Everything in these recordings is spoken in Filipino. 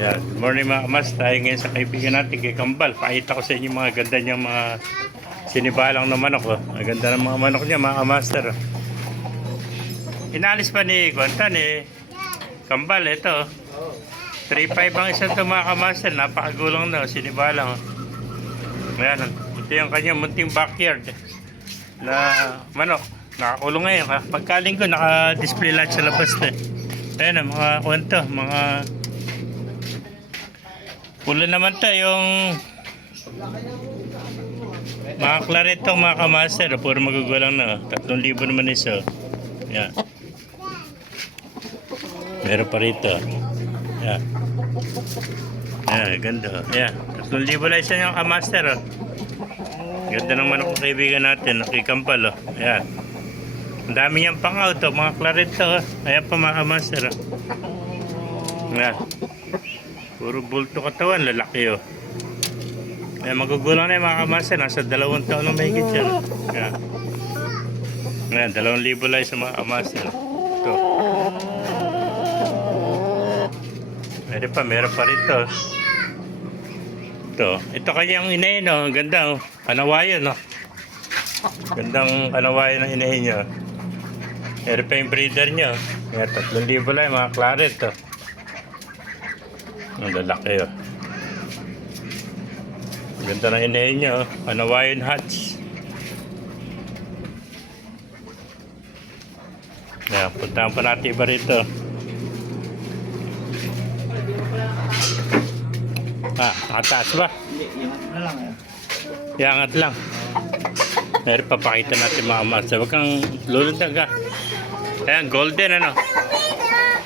Yan. Good morning mga kamas. Tayo ngayon sa kaibigan natin kay Kambal. Pakita ko sa inyo mga ganda niyang mga sinibalang na manok. Oh. Ang ganda ng mga manok niya mga kamaster. Oh. Inalis pa ni Quantan Kambal ito. 3.5 ang isa ito mga kamaster. Napakagulong na. Sinibalang. Oh. Ayan. Ito yung kanyang munting backyard na manok. Nakakulong ngayon. Pagkaling ko naka-display lahat sa labas na. Ayan mga kwento. Mga pula naman to yung mga claret mga kamaster. Puro magugulang na. 3,000 naman isa. Yan. Meron pa rito. Yan. Yan, ganda. Yan. 3,000 lang isa yung kamaster. Ganda ng manok ng kaibigan natin. Nakikampal. Yan. Ang dami niyang pangaw to. Mga claret to. Ayan pa mga kamaster. Yan. Puro bulto katawan, lalaki oh. Ay, magugulang na yung mga kamaster, nasa 2 taon na mahigit yan. Ayan. Ayan, 2,000 lang sa mga kamaster. Ito. Pwede pa, meron pa rito. Ito kanyang inahin oh, ang ganda oh. Kanawayan oh. Gandang kanawayan ng inahin nyo. Meron pa yung breeder nyo. Ayan, 3,000 lang yung mga claret oh. Ang lalaki oh. Ganda na inahin niya oh. Hawaiian Hatch. Yan, puntahan pa natin iba rito. Nakataas ba? Iangat lang. Meron papakita natin mga master. Huwag kang lulundag ha. Ayan, golden ano.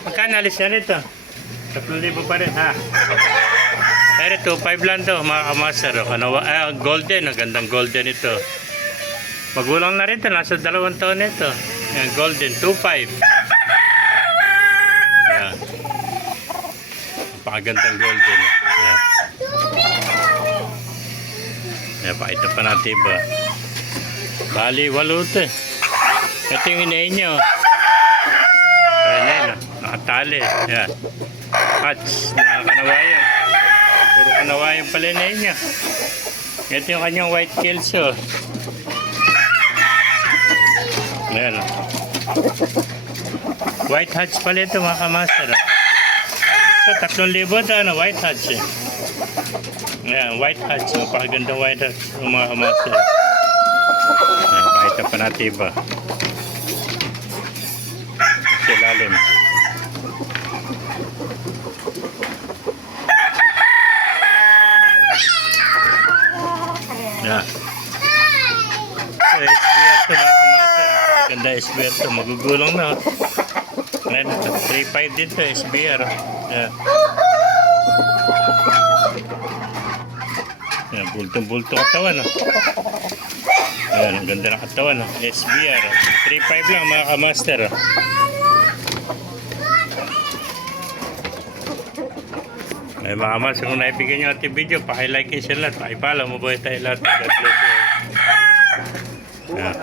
Magkano alis na rito? 3,000 pa rin ha. Pero 2.5 lang to mga kamaster. Golden, ang gandang golden ito. Magulang na rin to, nasa 2 taon ito. Yan, golden, 2.5. Yan. Napakagandang golden. Yan. Yan, pakita pa natin ba. Bali, 8 ito eh. Ito yung inahin nyo. Ayan, nakatali. Yan. Hatch, nakakanawayan. Puro kanawayan pala na niya. Ito yung kanyang white kills oh. Ayan oh. White hatch pala ito mga kamaster oh. So 3,000 ito ano, white hatch eh. Ayan, white hatch oh. Pakagandang white hatch oh, mga kamaster. Ayan, pakita pa natin iba. Sa lalim. Yeah. So, SBR to mga kamaster. Ganda SBR to. Magugulong na. Ngayon, 3.5 din to SBR. Yeah. Yan, bultong-bulto katawan. Ayan, ang ganda ng katawan. SBR. 3.5 lang mga kamaster. Ay mga mas, kung naibigyan nyo ating video, paki-like and share lahat, paki-follow, mabuhay tayo lahat. God bless you. Yeah.